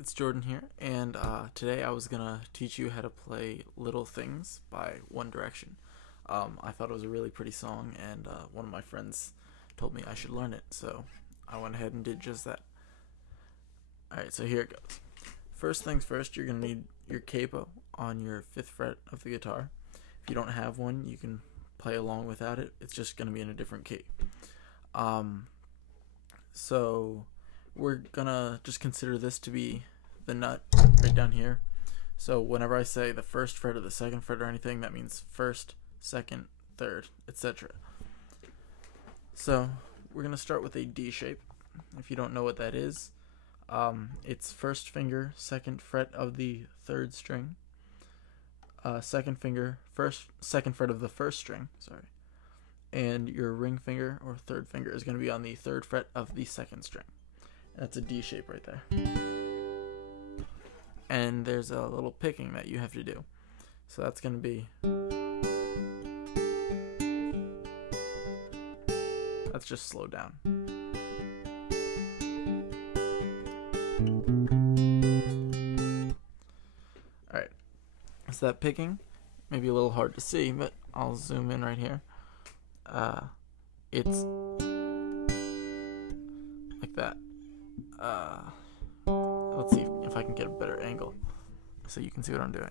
It's Jordan here, and today I was gonna teach you how to play Little Things by One Direction. I thought it was a really pretty song, and one of my friends told me I should learn it, so I went ahead and did just that. Alright, so here it goes. First things first, you're gonna need your capo on your 5th fret of the guitar. If you don't have one, you can play along without it. It's just gonna be in a different key. So we're gonna just consider this to be the nut right down here. So whenever I say the 1st fret or the 2nd fret or anything, that means 1st, 2nd, 3rd, etc. So we're gonna start with a D shape. If you don't know what that is, it's 1st finger, 2nd fret of the 3rd string, 2nd finger, 2nd fret of the 1st string, and your ring finger or 3rd finger is going to be on the 3rd fret of the 2nd string. That's a D shape right there. And there's a little picking that you have to do. So that's going to be, that's just slowed down. Alright, so that picking may be a little hard to see, but I'll zoom in right here. It's like that. Let's see if I can get a better angle so you can see what I'm doing.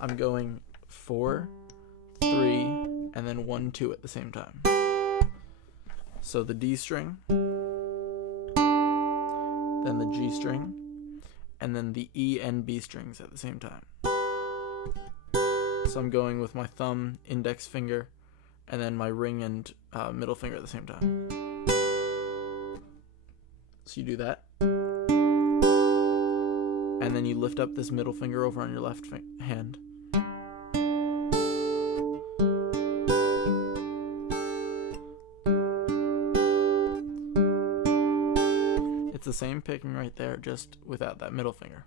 I'm going 4, 3, and then 1, 2 at the same time. So the D string, then the G string, and then the E and B strings at the same time. So I'm going with my thumb, index finger, and then my ring and middle finger at the same time. So you do that. And then you lift up this middle finger over on your left hand. It's the same picking right there, just without that middle finger.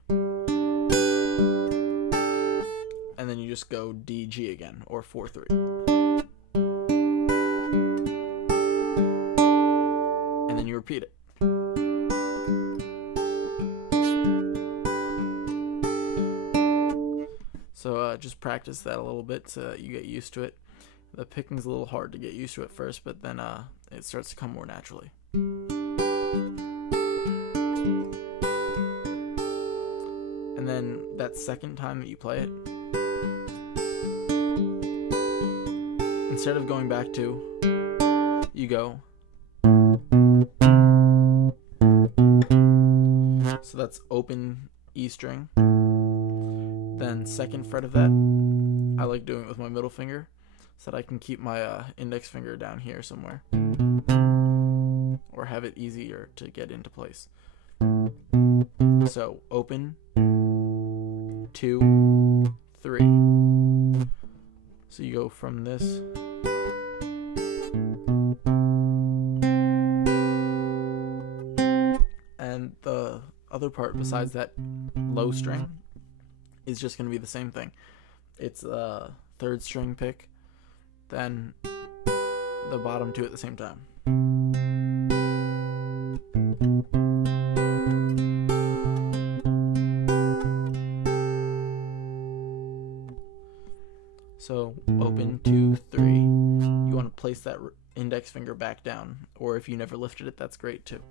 And then you just go D, G again, or 4, 3. And then you repeat it. So just practice that a little bit so that you get used to it. The picking's a little hard to get used to at first, but then it starts to come more naturally. And then that second time that you play it, instead of going back to, you go. So that's open E string. Then 2nd fret of that, I like doing it with my middle finger so that I can keep my index finger down here somewhere, or have it easier to get into place. So open, 2, 3. So you go from this and the other part besides that low string is just going to be the same thing. It's a 3rd string pick, then the bottom 2 at the same time. So open, 2, 3. You want to place that index finger back down, or if you never lifted it, that's great too.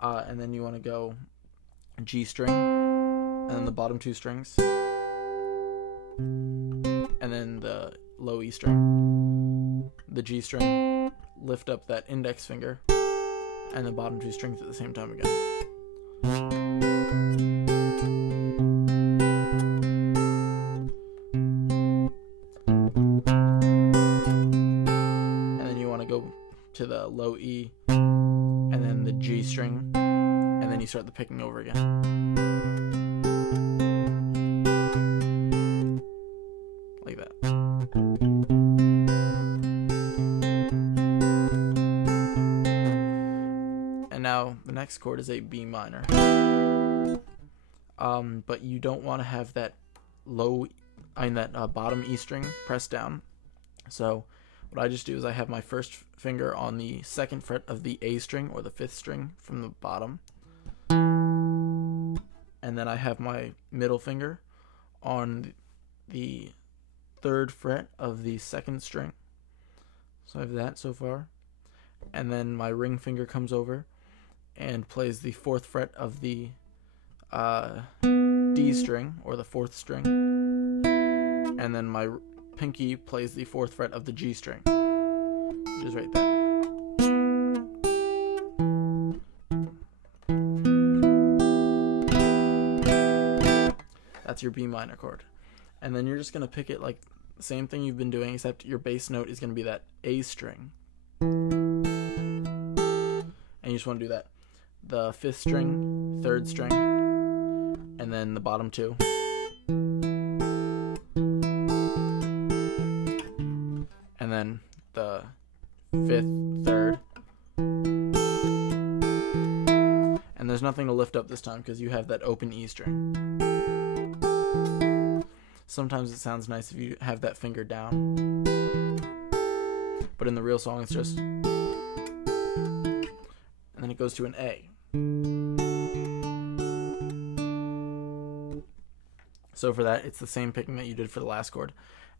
And then you want to go G string, and then the bottom 2 strings, and then the low E string, the G string, lift up that index finger, and the bottom 2 strings at the same time again. To the low E, and then the G string, and then you start the picking over again. Like that. And now the next chord is a B minor. But you don't want to have that bottom E string pressed down. So what I just do is I have my first finger on the second fret of the A string or the fifth string from the bottom, and then I have my middle finger on the third fret of the second string. So I have that so far, and then my ring finger comes over and plays the fourth fret of the D string or the fourth string, and then my pinky plays the fourth fret of the G string, which is right there. That's your B minor chord. And then you're just going to pick it like the same thing you've been doing, except your bass note is going to be that A string. And you just want to do that. The fifth string, third string, and then the bottom two. And then the fifth, third. And there's nothing to lift up this time because you have that open E string. Sometimes it sounds nice if you have that finger down, but in the real song it's just, and then it goes to an A. So for that, it's the same picking that you did for the last chord,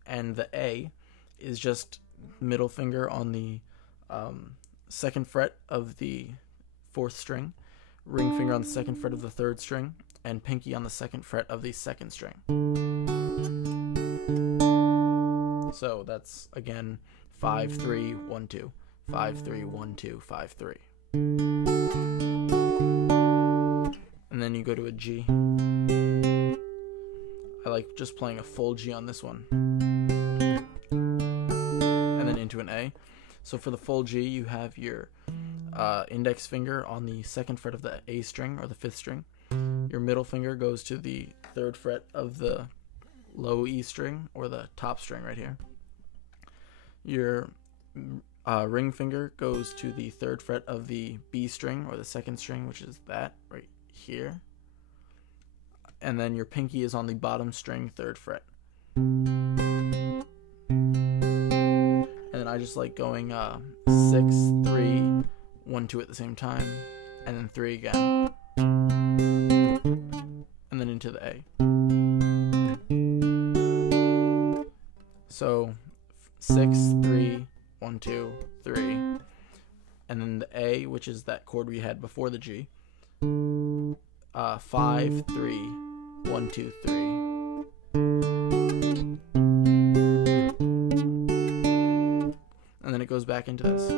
and the A is just middle finger on the second fret of the fourth string, ring finger on the second fret of the third string, and pinky on the second fret of the second string. So that's again 5 3 1 2, 5 3 1 2 5 3, and then you go to a G. I like just playing a full G on this one, and then into an A. So for the full G, you have your index finger on the second fret of the A string or the fifth string. Your middle finger goes to the third fret of the low E string or the top string right here. Your ring finger goes to the third fret of the B string or the second string, which is that right here. And then your pinky is on the bottom string, third fret. And then I just like going 6 3 1 2 at the same time, and then 3 again, and then into the A. So 6 3 1 2 3, and then the A, which is that chord we had before the G. 5 3 1 2 3. And then it goes back into this.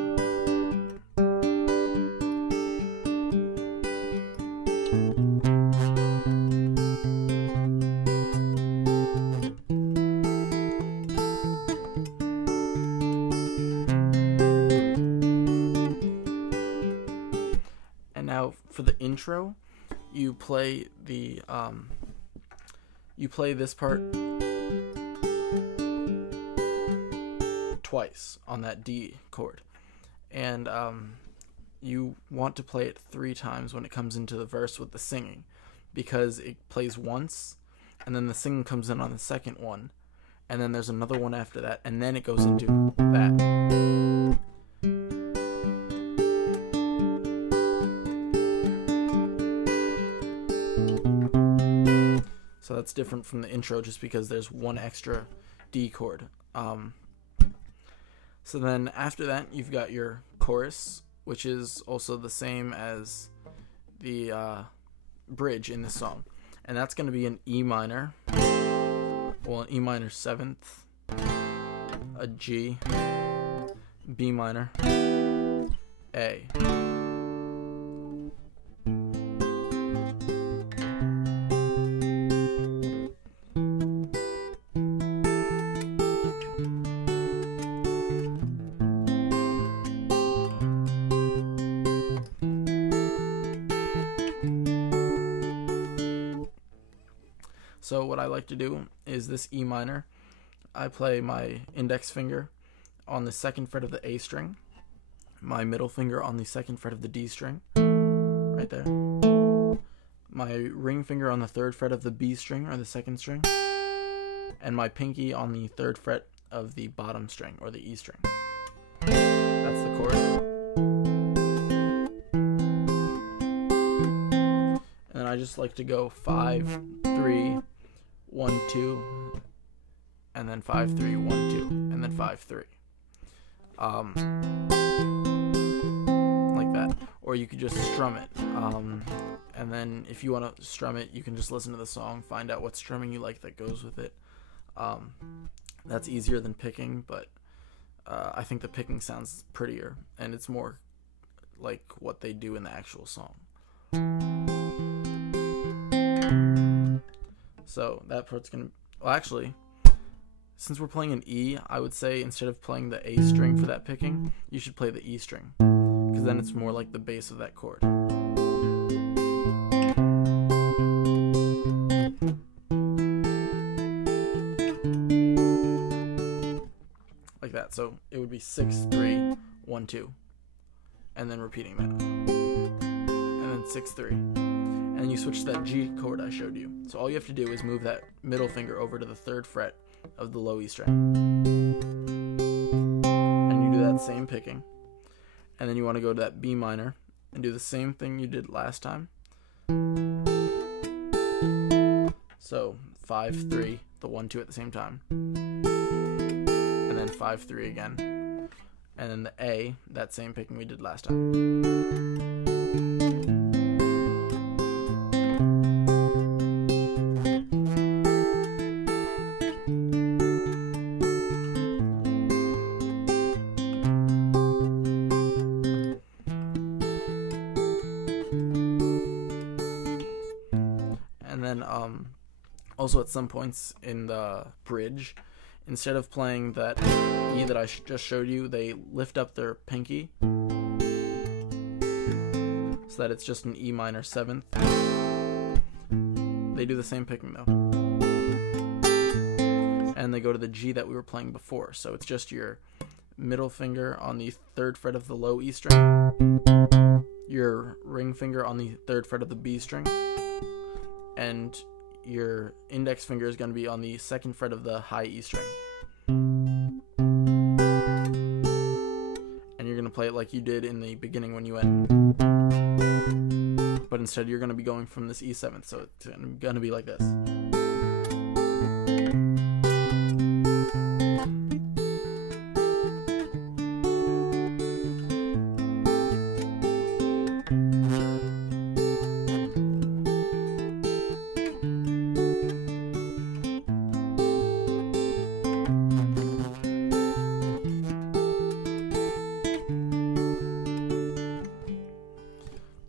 And now for the intro, you play the this part twice on that D chord, and you want to play it 3 times when it comes into the verse with the singing, because it plays once and then the singing comes in on the second one, and then there's another one after that, and then it goes into that. So that's different from the intro just because there's one extra D chord. So then after that, you've got your chorus, which is also the same as the bridge in this song. And that's going to be an E minor, well, an E minor 7th, a G, B minor, A. So what I like to do is this E minor, I play my index finger on the second fret of the A string, my middle finger on the second fret of the D string, right there, my ring finger on the third fret of the B string or the second string, and my pinky on the third fret of the bottom string, or the E string. That's the chord. And then I just like to go 5, 3, 1, 2, and then 5, 3, 1, 2, and then 5, 3. Like that. Or you could just strum it. And then if you want to strum it, you can just listen to the song, find out what strumming you like that goes with it. That's easier than picking, but I think the picking sounds prettier, and it's more like what they do in the actual song. So that part's gonna, well, actually, since we're playing an E, I would say instead of playing the A string for that picking, you should play the E string, because then it's more like the bass of that chord. Like that. So it would be 6, 3, 1, 2, and then repeating that, and then 6, 3, and then you switch to that G chord I showed you. So all you have to do is move that middle finger over to the 3rd fret of the low E string, and you do that same picking, and then you want to go to that B minor and do the same thing you did last time. So 5, 3, the 1, 2 at the same time, and then 5, 3 again, and then the A, that same picking we did last time. And then also at some points in the bridge, instead of playing that E that I just showed you, they lift up their pinky so that it's just an E minor 7th. They do the same picking though, and they go to the G that we were playing before. So it's just your middle finger on the 3rd fret of the low E string, your ring finger on the 3rd fret of the B string, and your index finger is going to be on the 2nd fret of the high E string. And you're going to play it like you did in the beginning when you went, but instead you're going to be going from this E7th, so it's going to be like this.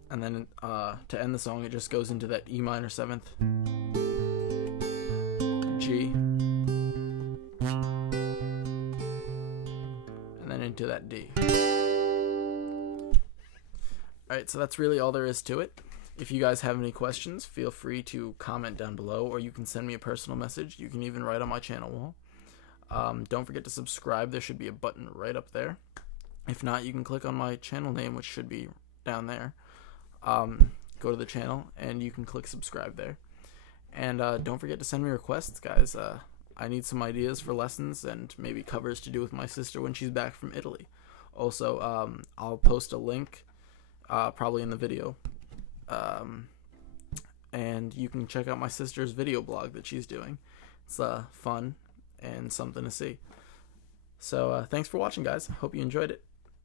And then to end the song, it just goes into that E minor 7th, G, and then into that D. Alright, so that's really all there is to it. If you guys have any questions, feel free to comment down below, or you can send me a personal message. You can even write on my channel wall. Don't forget to subscribe. There should be a button right up there. If not, you can click on my channel name, which should be down there. Go to the channel and you can click subscribe there. And don't forget to send me requests, guys. I need some ideas for lessons and maybe covers to do with my sister when she's back from Italy. Also, I'll post a link probably in the video, and you can check out my sister's video blog that she's doing. It's fun and something to see. So thanks for watching, guys. Hope you enjoyed it.